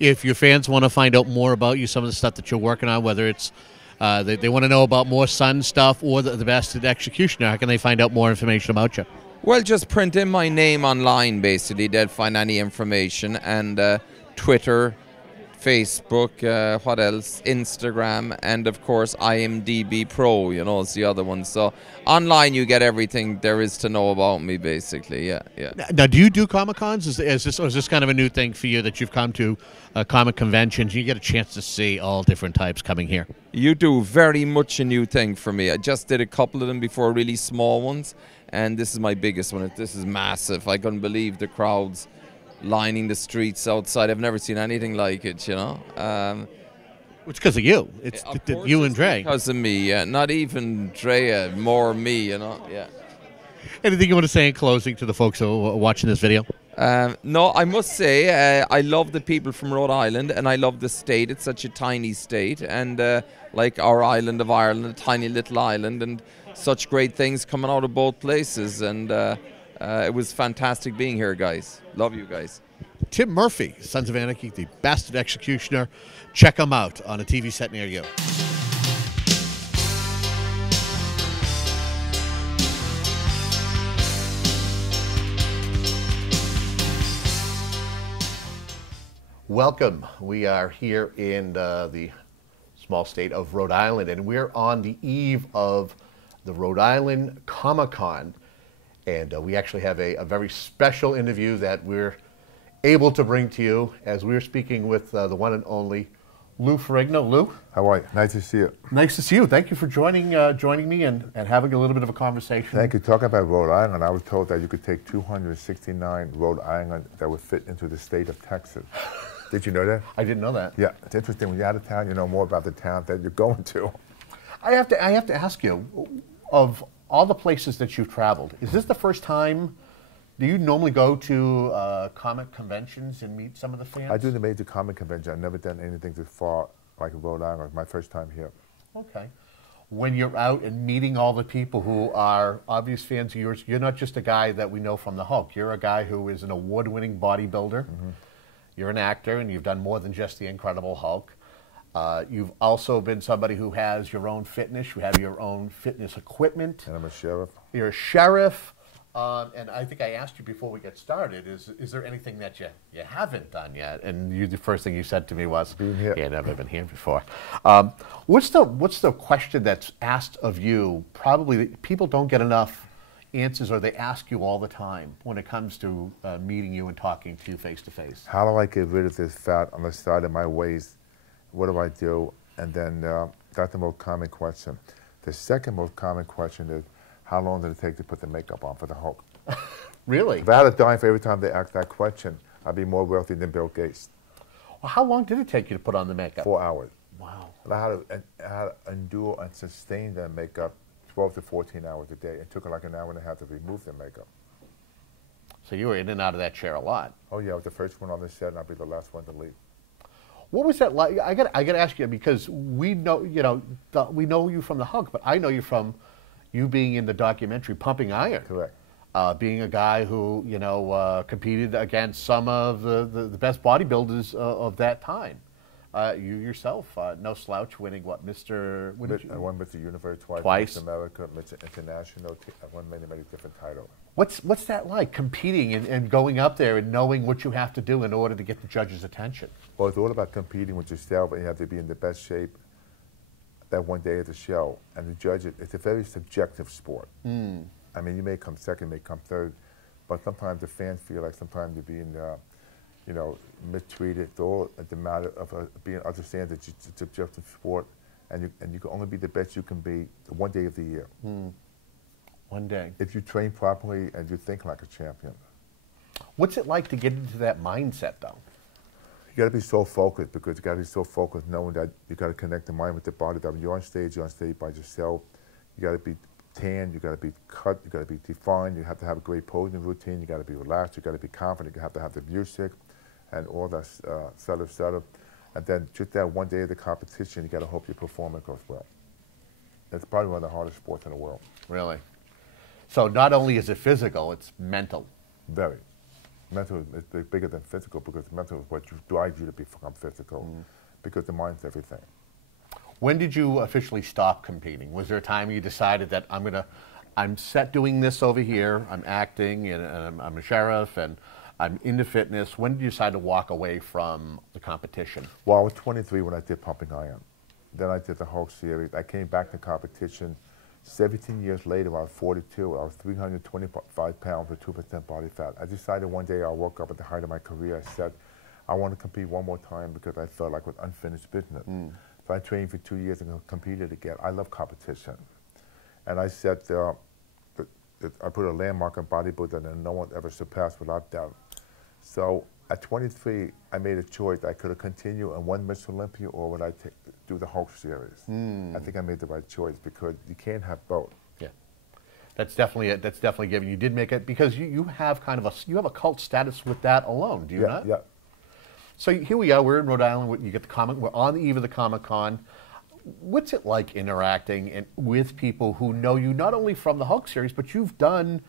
If your fans want to find out more about you, some of the stuff that you're working on, whether it's they want to know about more Sun stuff or the Bastard Executioner, how can they find out more information about you? Well, just print in my name online, basically. They'll find any information. And Twitter, Facebook, what else? Instagram, and of course IMDb Pro, you know, is the other one. So online you get everything there is to know about me, basically, yeah. Now, do you do Comic Cons? Is this kind of a new thing for you that you've come to comic conventions? You get a chance to see all different types coming here. You do, very much a new thing for me. I just did a couple of them before, really small ones, and this is my biggest one. This is massive. I couldn't believe the crowds lining the streets outside. I've never seen anything like it, you know. It's because of you. It's you and Dre. Because of me, yeah. Not even Dre, more me, you know, yeah. Anything you want to say in closing to the folks who are watching this video? No, I must say I love the people from Rhode Island, and I love the state. It's such a tiny state, and like our island of Ireland, a tiny little island, and such great things coming out of both places, and it was fantastic being here, guys. Love you guys. Tim Murphy, Sons of Anarchy, the Bastard Executioner. Check him out on a TV set near you. Welcome. We are here in the small state of Rhode Island, and we're on the eve of the Rhode Island Comic Con. And we actually have a very special interview that we're able to bring to you as we're speaking with the one and only Lou Ferrigno. Lou? How are you? Nice to see you. Nice to see you. Thank you for joining me and having a little bit of a conversation. Thank you. Talking about Rhode Island, I was told that you could take 269 Rhode Island that would fit into the state of Texas. Did you know that? I didn't know that. Yeah, it's interesting. When you're out of town, you know more about the town that you're going to. I have to ask you, of all the places that you've traveled, is this the first time? Do you normally go to comic conventions and meet some of the fans? I do the major comic convention. I've never done anything this far like Rhode Island. My first time here. Okay. When you're out and meeting all the people who are obvious fans of yours, you're not just a guy that we know from the Hulk. You're a guy who is an award-winning bodybuilder. Mm-hmm. You're an actor, and you've done more than just the Incredible Hulk. You've also been somebody who has your own fitness. You have your own fitness equipment. And I'm a sheriff. You're a sheriff. And I think I asked you before we get started, is there anything that you haven't done yet? And the first thing you said to me was, yeah, I've never been here before. What's the question that's asked of you? Probably people don't get enough answers, or they ask you all the time when it comes to meeting you and talking to you face to face. How do I get rid of this fat on the side of my waist? What do I do? And then that's the most common question. The second most common question is, how long did it take to put the makeup on for the Hulk? Really? If I had a dime for every time they ask that question, I'd be more wealthy than Bill Gates. Well, how long did it take you to put on the makeup? 4 hours. Wow. And I had to endure and sustain that makeup 12 to 14 hours a day. It took like an hour and a half to remove the makeup. So you were in and out of that chair a lot. Oh yeah, I was the first one on the set, and I'll be the last one to leave. What was that like? I got to ask you, because we know we know you from the Hulk, but I know you from you being in the documentary Pumping Iron. Correct. Being a guy who competed against some of the best bodybuilders of that time. You yourself, no slouch, winning what, Mr. What did you? I won Mr. Universe twice. Mr. America, Mr. International. I won many different titles. What's that like, competing and going up there and knowing what you have to do in order to get the judges' attention? Well, it's all about competing with yourself, and you have to be in the best shape that one day at the show. And the judges, it's a very subjective sport. Mm. I mean, you may come second, may come third, but sometimes the fans feel like sometimes you're being, mistreated. It's all the matter of being understand that it's a subjective sport, and you can only be the best you can be one day of the year. Mm. One day. If you train properly and you think like a champion. What's it like to get into that mindset, though? You got to be so focused, because you got to be so focused knowing that you got to connect the mind with the body. That when you're on stage by yourself. You got to be tan, you got to be cut, you got to be defined. You have to have a great posing routine. You got to be relaxed. You got to be confident. You have to have the music, and all that setup. And then just that one day of the competition, you got to hope your performance goes well. It's probably one of the hardest sports in the world. Really? So not only is it physical, it's mental. Very. Mental is bigger than physical because mental is what drives you to become physical because the mind's everything. When did you officially stop competing? Was there a time you decided that I'm set doing this over here, I'm acting, and I'm a sheriff, and I'm into fitness? When did you decide to walk away from the competition? Well, I was 23 when I did Pumping Iron. Then I did the Hulk series. I came back to competition 17 years later. I was 42. I was 325 pounds with 2% body fat. I decided one day I woke up at the height of my career. I said, I want to compete one more time because I felt like it was unfinished business. So I trained for 2 years and competed again. I love competition. And I said, I put a landmark on bodybuilding that no one ever surpassed without doubt. So at 23, I made a choice. I could have continued and won Miss Olympia, or would I do the Hulk series? I think I made the right choice because you can't have both. Yeah, that's definitely it. That's definitely given. You did make it because you have kind of a cult status with that alone. Do you not? Yeah. So here we are. We're in Rhode Island. You get the We're on the eve of the Comic Con. What's it like interacting with people who know you not only from the Hulk series, but you've done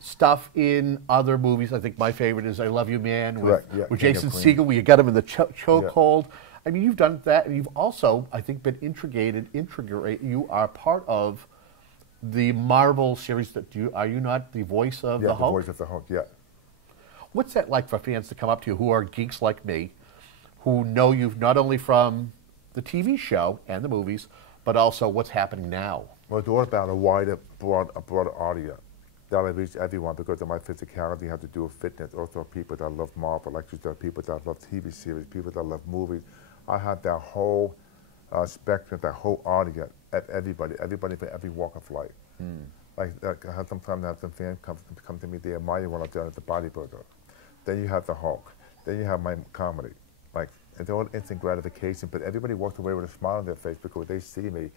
stuff in other movies? I think my favorite is I Love You, Man, with Jason Segel, where you got him in the chokehold. I mean, you've done that, and you've also, I think, been integrated. You are part of the Marvel series. Are you not the voice of the Hulk? Yeah, the voice of the Hulk, yeah. What's that like for fans to come up to you who are geeks like me, who know you not only from the TV show and the movies, but also what's happening now? Well, it's all about a wider, broader audience. That I reach everyone because of my physicality. I have to do with fitness. Also, people that love Marvel, like people that love TV series, people that love movies. I have that whole spectrum, that whole audience, everybody from every walk of life. Like I have sometimes some fans come to me, they admire what I've done as a bodybuilder. Then you have the Hulk. Then you have my comedy. Like, it's all instant gratification, but everybody walks away with a smile on their face because they see me.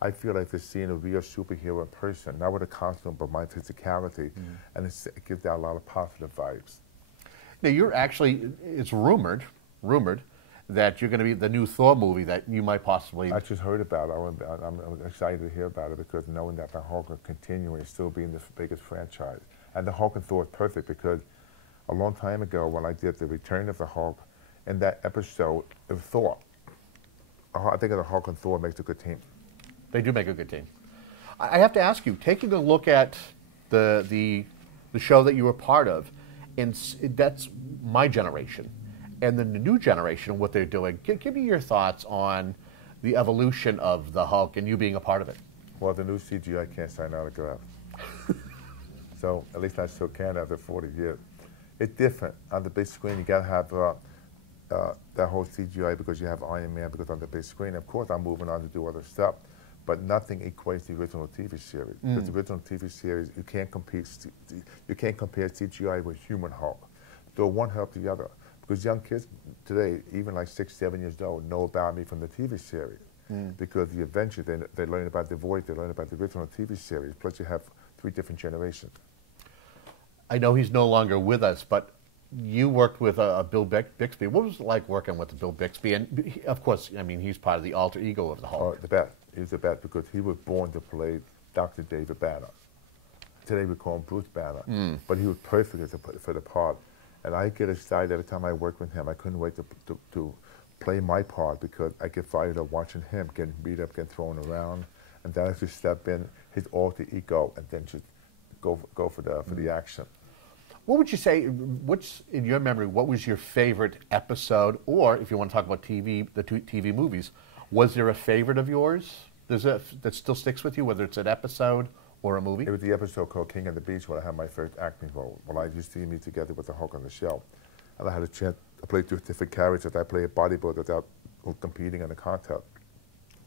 I feel like they're seeing a real superhero in person, not with a costume, but my physicality, and it gives out a lot of positive vibes. Now, you're actually, it's rumored that you're going to be the new Thor movie that you might possibly... I just heard about it. I'm excited to hear about it because knowing that the Hulk will continue and still be in the biggest franchise. And the Hulk and Thor is perfect because a long time ago when I did The Return of the Hulk, in that episode of Thor, I think the Hulk and Thor makes a good team. They do make a good team. I have to ask you, taking a look at the show that you were part of, and that's my generation, and then the new generation, what they're doing, give me your thoughts on the evolution of the Hulk and you being a part of it. Well, the new CGI can't sign autographs. So at least I still can after 40 years. It's different. On the big screen, you got to have that whole CGI because you have Iron Man because on the big screen. Of course, I'm moving on to do other stuff. But nothing equates the original TV series. Because the original TV series, you can't compare CGI with human Hulk. So one helps the other. Because young kids today, even like 6, 7 years old, know about me from the TV series. Because the adventure, they learn about the voice, they learn about the original TV series. Plus you have 3 different generations. I know he's no longer with us, but you worked with Bill Bixby. What was it like working with Bill Bixby? And of course, I mean, he's part of the alter ego of the Hulk. The best. He was the best because he was born to play Dr. David Banner. Today we call him Bruce Banner. But he was perfect for the part. And I get excited every time I work with him. I couldn't wait to play my part because I get fired up watching him getting beat up, getting thrown around. And then I just step in his alter ego and then just go for the action. What would you say, what's in your memory, what was your favorite episode, or if you want to talk about TV, the TV movies, was there a favorite of yours that still sticks with you, whether it's an episode or a movie? It was the episode called King of the Beach where I had my first acting role, when I used to see me together with the Hulk on the show. And I had a chance to play 2 different characters. I played a bodybuilder that was competing in a contest.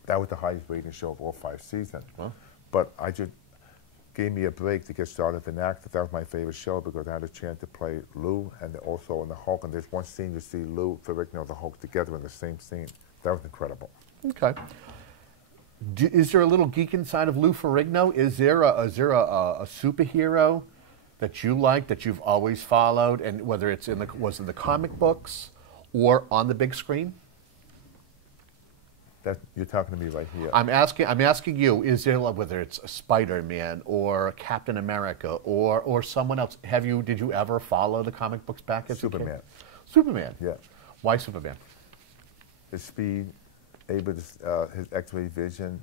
That was the highest rating show of all 5 seasons. Huh? But I just gave me a break to get started as an actor. That was my favorite show because I had a chance to play Lou and also in the Hulk. And there's one scene you see Lou Ferrigno and the Hulk together in the same scene. That was incredible. Okay. Is there a little geek inside of Lou Ferrigno? Is there a superhero that you like, that you've always followed, and whether it's was in the comic books or on the big screen? That you're talking to me right here. I'm asking you, is there, whether it's a Spider-Man or Captain America or someone else, did you ever follow the comic books back as Superman. a kid? Superman? Yeah. Why Superman? His speed, his X-ray vision,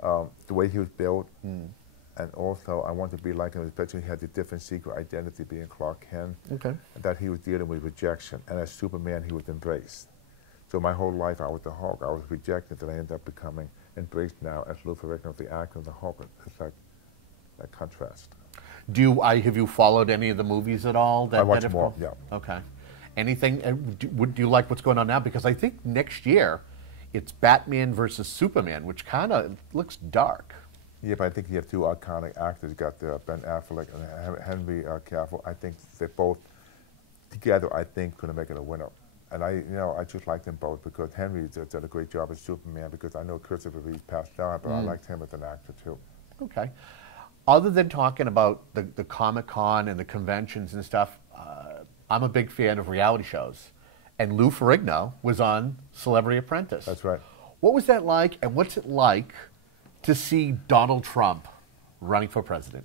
the way he was built, and also I wanted to be like him, especially he had the different secret identity being Clark Kent, and that he was dealing with rejection, and as Superman he was embraced. So my whole life I was the Hulk. I was rejected, and I ended up becoming embraced now as Lou Ferrigno, the actor of the Hulk. It's like that contrast. Have you followed any of the movies at all? I watch more, yeah. Okay. Anything, do you like what's going on now? Because I think next year it's Batman versus Superman, which kind of looks dark. Yeah, but I think you have two iconic actors. You got Ben Affleck and Henry Cavill. I think they both together, I think, going to make it a winner. And I just like them both because Henry did a great job as Superman because I know Christopher Reeve passed on, but I liked him as an actor too. Okay. Other than talking about the Comic Con and the conventions and stuff, I'm a big fan of reality shows. And Lou Ferrigno was on Celebrity Apprentice. That's right. What was that like, and what's it like to see Donald Trump running for president?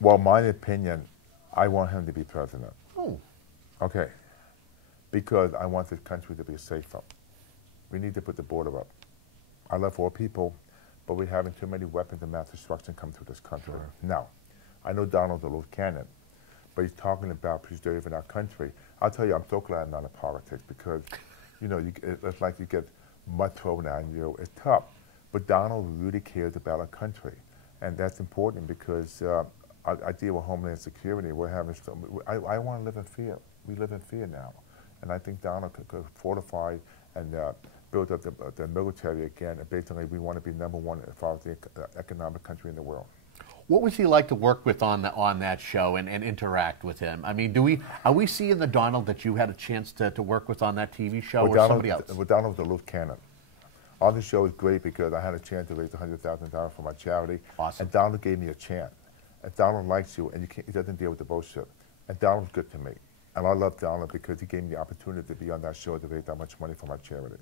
Well, my opinion, I want him to be president. Oh. Okay. Because I want this country to be safer. We need to put the border up. I love all people, but we're having too many weapons of mass destruction come through this country. Sure. Now, I know Donald's a little cannon, but he's talking about preserving our country. I'll tell you, I'm so glad I'm not in politics because, it's like you get mud thrown on you. It's tough. But Donald really cares about our country, and that's important because I deal with Homeland Security. We're having I want to live in fear. We live in fear now. And I think Donald could fortify and build up the military again. And basically, we want to be #1 as far as the economic country in the world. What was he like to work with on that show and interact with him? I mean, are we seeing the Donald that you had a chance to work with on that TV show, or somebody else? Well, Donald was a loose cannon. On the show is great because I had a chance to raise $100,000 for my charity. Awesome. And Donald gave me a chance. And Donald likes you, and he doesn't deal with the bullshit. And Donald's good to me. And I love Donald because he gave me the opportunity to be on that show to raise that much money for my charity.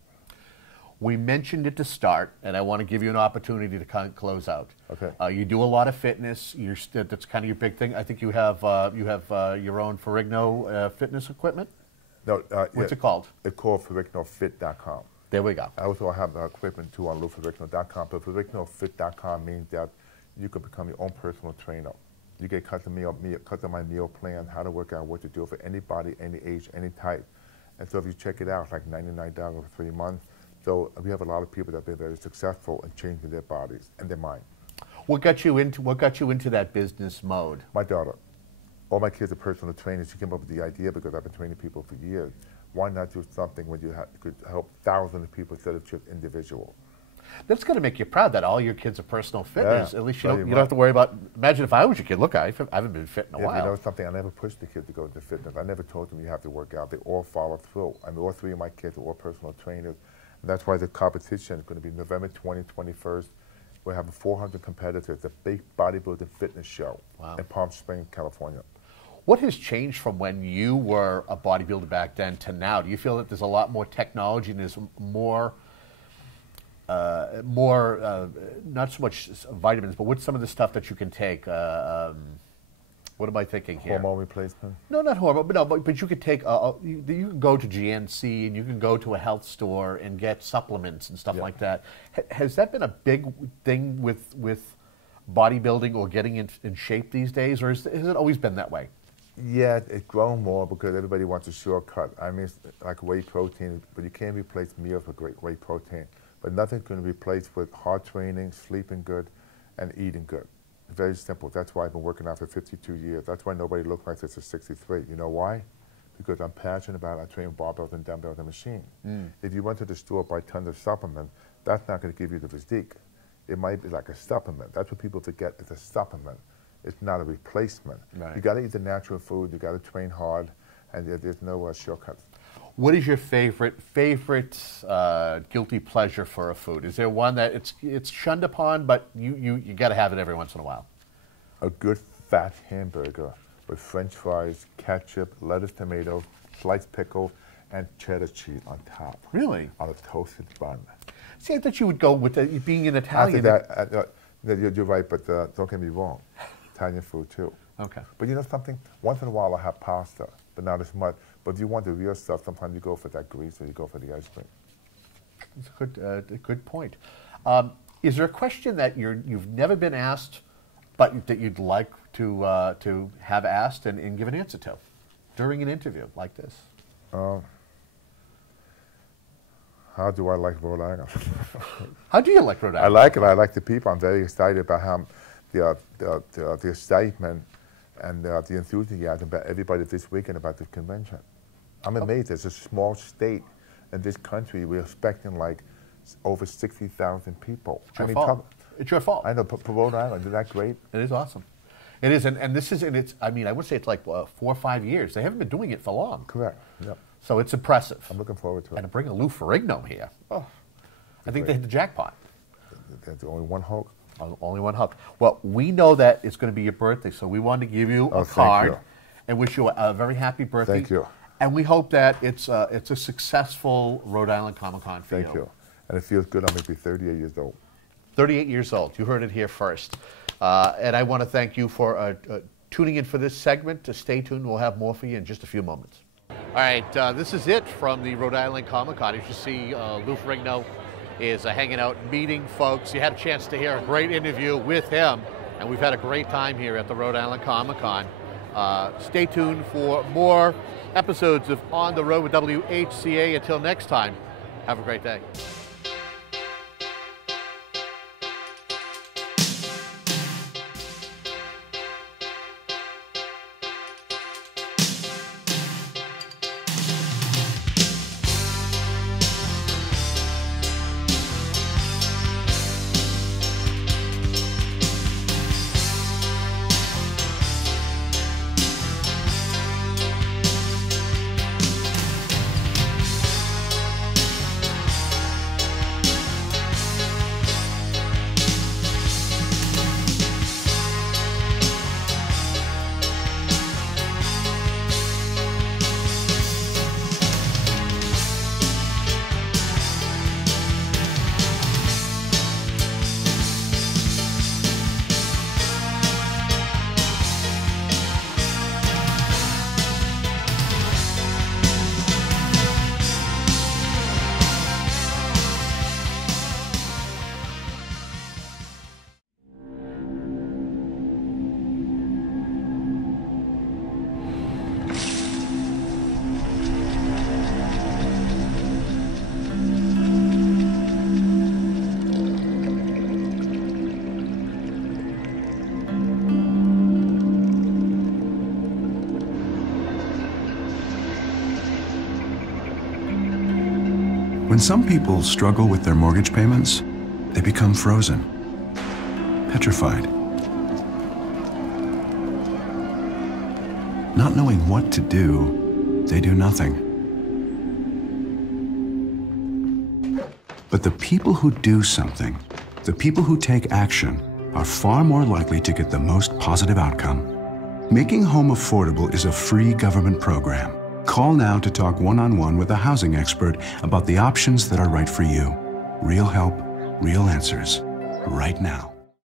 We mentioned it to start, and I want to give you an opportunity to kind of close out. Okay. You do a lot of fitness. That's kind of your big thing. I think you have your own Ferrigno fitness equipment. No. What's it called? It's called FerrignoFit.com. There we go. I also have equipment too on LouFerrigno.com. But FerrignoFit.com means that you can become your own personal trainer. You get customized meal plan, how to work out, what to do for anybody, any age, any type. And so if you check it out, it's like $99 for 3 months. So we have a lot of people that have been very successful in changing their bodies and their mind. What got you into that business mode? My daughter. All my kids are personal trainers. She came up with the idea because I've been training people for years. Why not do something when you could help thousands of people instead of just individuals? That's going to make you proud that all your kids are personal fitters. Yeah. At least you don't have to worry about. Imagine if I was your kid. Look, I haven't been fit in a while. You know something? I never pushed the kid to go into fitness. I never told them you have to work out. They all follow through. I mean, all 3 of my kids are all personal trainers. And that's why the competition is going to be November 20th, 21st. We're having 400 competitors. The big bodybuilding fitness show in Palm Springs, California. What has changed from when you were a bodybuilder back then to now? Do you feel that there's a lot more technology and there's more, not so much vitamins, but what's some of the stuff that you can take? What am I thinking here? Hormone replacement? No, not hormone, but you could take, you can go to GNC and you can go to a health store and get supplements and stuff like that. Has that been a big thing with bodybuilding or getting in shape these days, or has it always been that way? Yeah, it's grown more because everybody wants a shortcut. I mean, it's like whey protein, but you can't replace meals with great whey protein. But nothing's going to replace with hard training, sleeping good, and eating good. Very simple. That's why I've been working out for 52 years. That's why nobody looks like this at 63. You know why? Because I'm passionate about it. I train barbells and dumbbells and machine. If you went to the store, buy tons of supplement, that's not going to give you the physique. It might be like a supplement. That's what people forget. It's a supplement. It's not a replacement. Right. You got to eat the natural food. You got to train hard, and there's no shortcuts. What is your favorite guilty pleasure for a food? Is there one that it's shunned upon, but you got to have it every once in a while? A good fat hamburger with French fries, ketchup, lettuce, tomato, sliced pickle, and cheddar cheese on top. Really? On a toasted bun. See, I thought you would go with being an Italian. After that, you're right, but don't get me wrong. Italian food too. Okay. But you know something? Once in a while I have pasta, but not as much. But if you want the real stuff, sometimes you go for that grease or you go for the ice cream. It's a good point. Is there a question that you've never been asked, but that you'd like to have asked and give an answer to during an interview like this? How do I like Rhode Island? How do you like Rhode Island? I like it. I like the people. I'm very excited about how the excitement and the enthusiasm about everybody this weekend about the convention. I'm amazed. It's a small state in this country. We're expecting like over 60,000 people. It's your fault. It's your fault. I know. For Rhode Island, isn't that great? It is awesome. It is, and this is, and it's. I mean, I would say it's like 4 or 5 years. They haven't been doing it for long. Correct. Yep. So it's impressive. I'm looking forward to it. And to bring a Lou Ferrigno here, I think they hit the jackpot. There's only one hope. Only one hook. Well, we know that it's going to be your birthday, so we wanted to give you a card and wish you a very happy birthday. Thank you. And we hope that it's a successful Rhode Island Comic Con for you. Thank you. And it feels good. I'm going to be 38 years old. 38 years old. You heard it here first. And I want to thank you for tuning in for this segment. Stay tuned. We'll have more for you in just a few moments. All right, this is it from the Rhode Island Comic Con. As you see, Lou Ferrigno is hanging out, meeting folks. You had a chance to hear a great interview with him, and we've had a great time here at the Rhode Island Comic Con. Stay tuned for more episodes of On the Road with WHCA. Until next time, have a great day. When some people struggle with their mortgage payments, they become frozen, petrified. Not knowing what to do, they do nothing. But the people who do something, the people who take action, are far more likely to get the most positive outcome. Making home affordable is a free government program. Call now to talk one-on-one with a housing expert about the options that are right for you. Real help, real answers, right now.